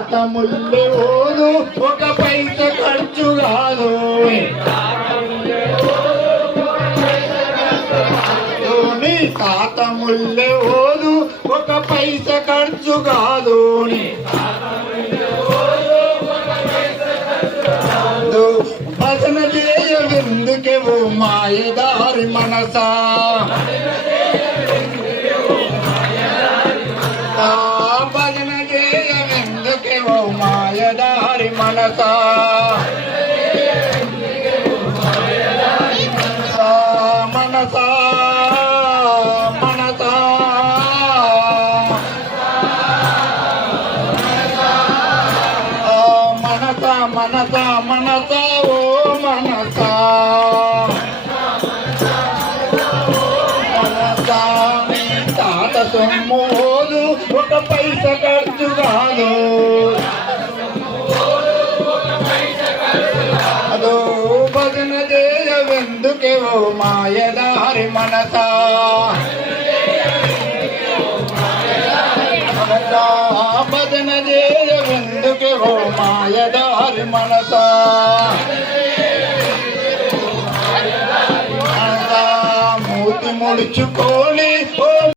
తాత ముల్లె ఓదు ఒక పైస ఖర్చు కాదు తాత ముల్లె ఓదు ఒక పైస ఖర్చు కాదు భజన చేయవెందుకే ఓ మాయదారి మనసా భజన చేయవెందుకే ఓ మాయదారి మనసా మనసా మనసా మనసా ఓ మనసా మనసా తాత సొమ్మోదు ఒక పైస ఖర్చు కాదు అదో భజన చేయవెందుకే ఓ మాయదారి మనసా భజన చేయవెందుకే ఓ మాయదారి మనసా మూతి ముడుచుకోని